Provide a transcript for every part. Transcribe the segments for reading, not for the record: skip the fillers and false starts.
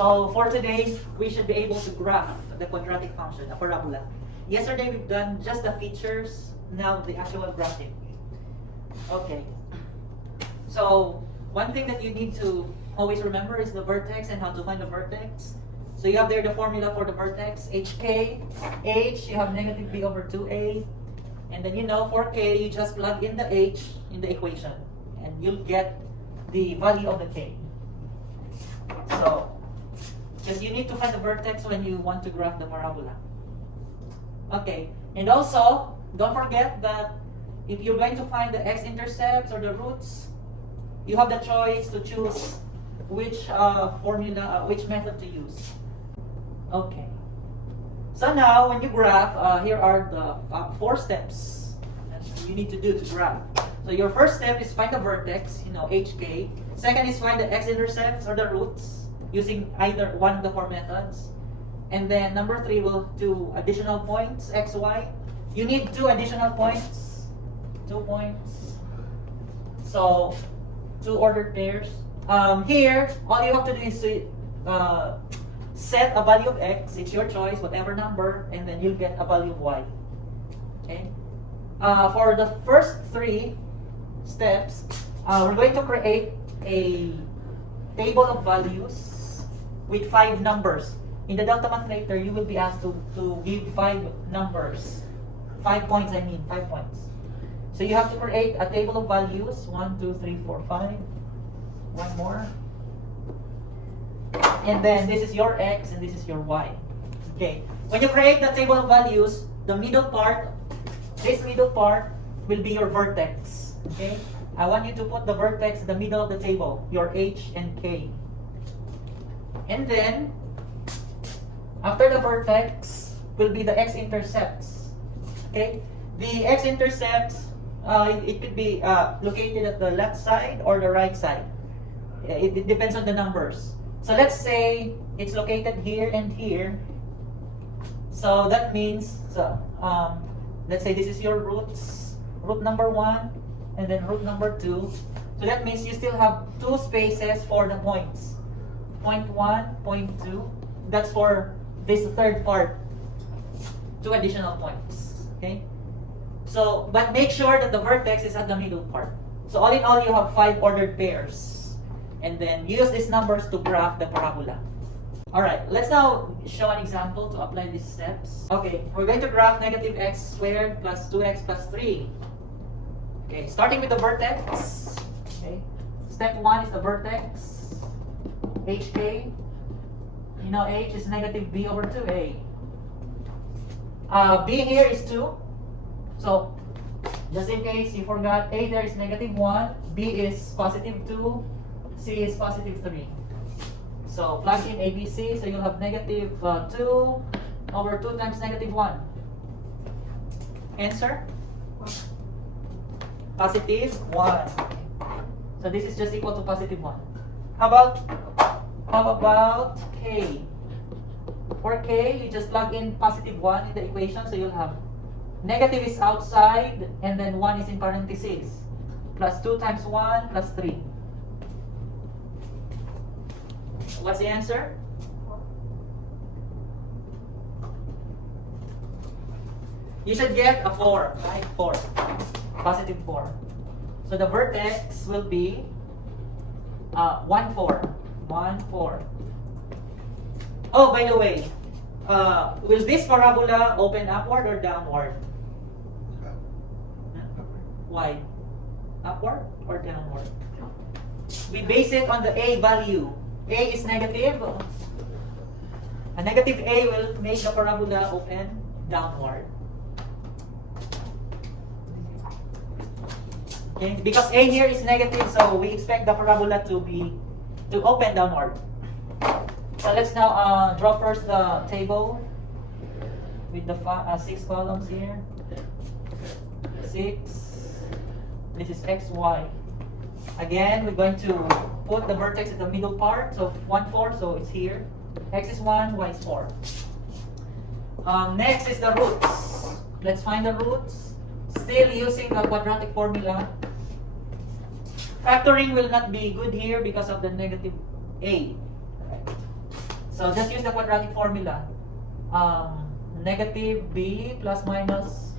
So for today, we should be able to graph the quadratic function, a parabola. Yesterday we've done just the features, now the actual graphing. Okay. So one thing that you need to always remember is the vertex and how to find the vertex. So you have there the formula for the vertex, hk, h, you have negative b over 2a. And then you know for k, you just plug in the h in the equation. And you'll get the value of the k. So, because you need to find the vertex when you want to graph the parabola. Okay, and also, don't forget that if you're going to find the x-intercepts or the roots, you have the choice to choose which formula, which method to use. Okay. So now, when you graph, here are the 4 steps that you need to do to graph. So your first step is find the vertex, hk. Second is find the x-intercepts or the roots using either one of the 4 methods. And then number 3 will do additional points, x, y. You need 2 additional points. 2 points. So 2 ordered pairs. Here, all you have to do is to set a value of x. It's your choice, whatever number, and then you'll get a value of y. Okay. For the first 3 steps, we're going to create a table of values with 5 numbers. In the Delta Math later, you will be asked to give 5 numbers. 5 points, 5 points. So you have to create a table of values. 1, 2, 3, 4, 5. One more. And then this is your x and this is your y. Okay. When you create the table of values, the middle part, this middle part will be your vertex. Okay. I want you to put the vertex in the middle of the table, your h and k. And then, after the vertex, will be the x-intercepts. Okay? The x-intercepts, it could be located at the left side or the right side. It depends on the numbers. So let's say it's located here and here. So that means, let's say this is your roots. Root number 1 and then root number 2. So that means you still have 2 spaces for the points. Point 1, point 2. That's for this third part. 2 additional points. Okay? So, but make sure that the vertex is at the middle part. So all in all, you have 5 ordered pairs. And then use these numbers to graph the parabola. Alright, let's now show an example to apply these steps. Okay, we're going to graph negative x squared plus 2x plus 3. Okay, starting with the vertex. Okay, step 1 is the vertex. hk. You know h is negative b over 2a. B here is 2. So, just in case you forgot, a there is negative 1, b is positive 2, c is positive 3. So, plug in ABC, so you'll have negative 2 over 2 times negative 1. Answer? Positive 1. So, this is just equal to positive 1. How about k? For k, you just plug in positive 1 in the equation, so you'll have negative is outside, and then 1 is in parentheses. Plus 2 times 1 plus 3. What's the answer? You should get a 4, right? 4. Positive 4. So the vertex will be 1, 4. 1, 4. Oh, by the way, will this parabola open upward or downward? Why? Upward or downward? We base it on the a value. A is negative. A negative a will make the parabola open downward. Okay, because a here is negative, so we expect the parabola to open downward. So let's now draw first the table with the 6 columns here. 6. This is x, y. Again, we're going to put the vertex in the middle part. So 1, 4, so it's here. X is 1, y is 4. Next is the roots. Let's find the roots. Still using the quadratic formula. Factoring will not be good here because of the negative a. So just use the quadratic formula. Negative b plus minus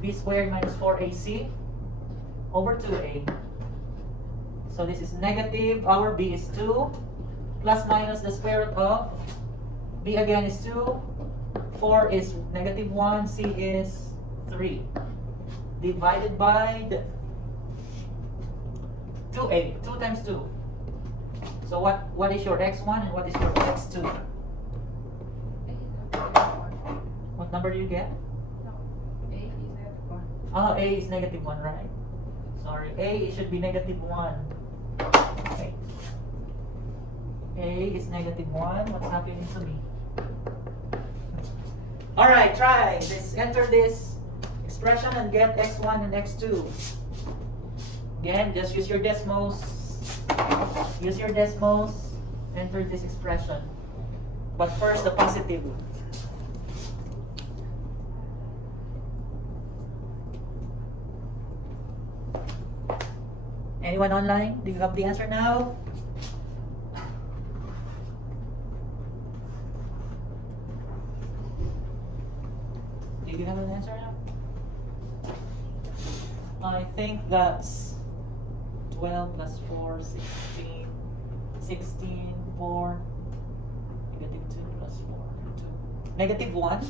b squared minus 4ac over 2a. So this is negative, our b is 2, plus minus the square root of b again is 2, 4 is negative 1, c is 3. Divided by the 2a, 2 times 2. So what is your x1 and what is your x2? What number do you get? No, A is negative 1. Oh, a is negative 1, right? Sorry, a it should be negative 1. Okay. A is negative 1. What's happening to me? Alright, try this. Enter this expression and get x1 and x2. Again, just use your Desmos. Use your Desmos. Enter this expression. But first, the positive. Anyone online? Do you have the answer now? Do you have an answer now? I think that's 12 plus 4, 16. 16, 4. Negative 2 plus 4, 2. Negative 1?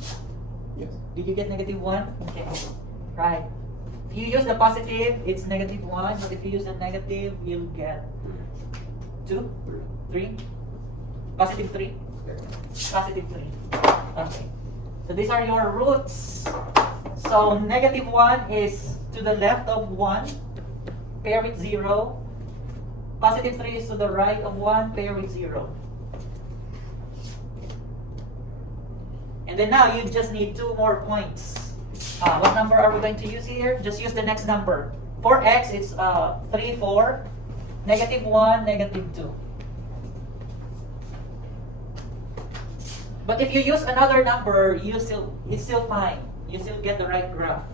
Yes. Did you get negative 1? Okay. Right. If you use the positive, it's negative 1. But if you use the negative, you'll get 2, 3. Positive 3. Positive 3. Okay. So these are your roots. So negative 1 is to the left of 1. Pair with 0. Positive 3 is to the right of 1. Pair with 0. And then now you just need 2 more points. What number are we going to use here? Just use the next number. For x, it's 3, 4. Negative 1, negative 2. But if you use another number, it's still fine. You still get the right graph.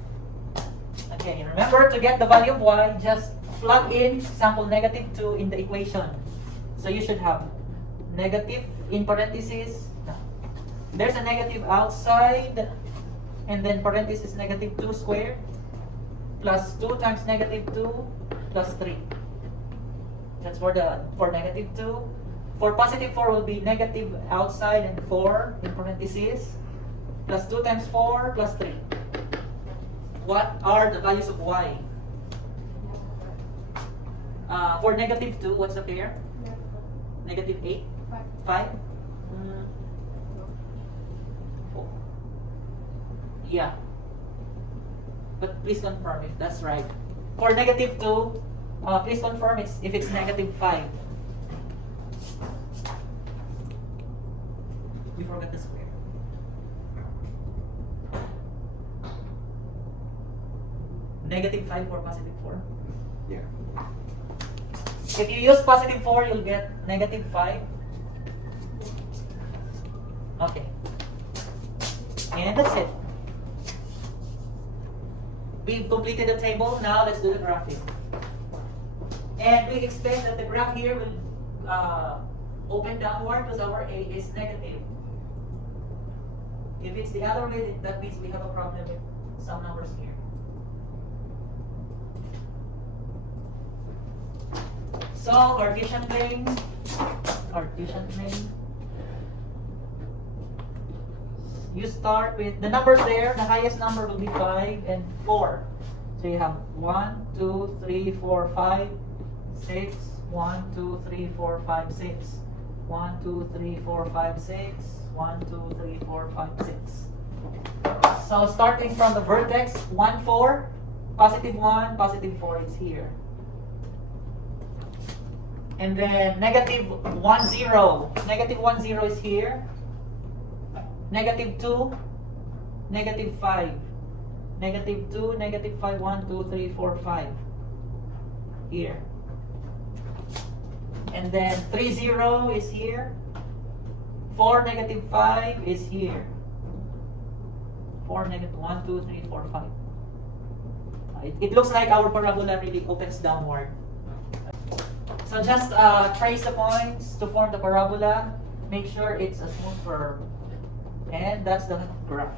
Okay, remember to get the value of y, just plug in example negative 2 in the equation. So you should have negative in parentheses. There's a negative outside, and then parentheses negative 2 squared plus 2 times negative 2 plus 3. That's for negative 2. For positive 4 will be negative outside and 4 in parentheses plus 2 times 4 plus 3. What are the values of y? For negative 2, what's the pair? Negative 8? 5? Yeah. But please confirm if that's right. For negative 2, please confirm if it's negative 5. We forgot the square. Negative 5 for positive 4. Yeah. If you use positive 4, you'll get negative 5. Okay. And that's it. We've completed the table. Now let's do the graphing. And we expect that the graph here will open downward because our A is negative. If it's the other way, that means we have a problem with some numbers here. So Cartesian plane. You start with the numbers there. The highest number will be 5 and 4. So you have 1, 2, 3, 4, 5, 6. 1, 2, 3, 4, 5, 6. 1, 2, 3, 4, 5, 6. 1, 2, 3, 4, 5, 6. So starting from the vertex, 1, 4, positive 1, positive 4 is here. And then negative 1, 0. Negative 1, 0 is here. Negative 2, negative 5. Negative 2, negative 5, 1, 2, 3, 4, 5. Here. And then 3, 0 is here. 4, negative 5 is here. 4, negative 1, 2, 3, 4, 5. It looks like our parabola really opens downward. So just trace the points to form the parabola. Make sure it's a smooth curve. And that's the graph.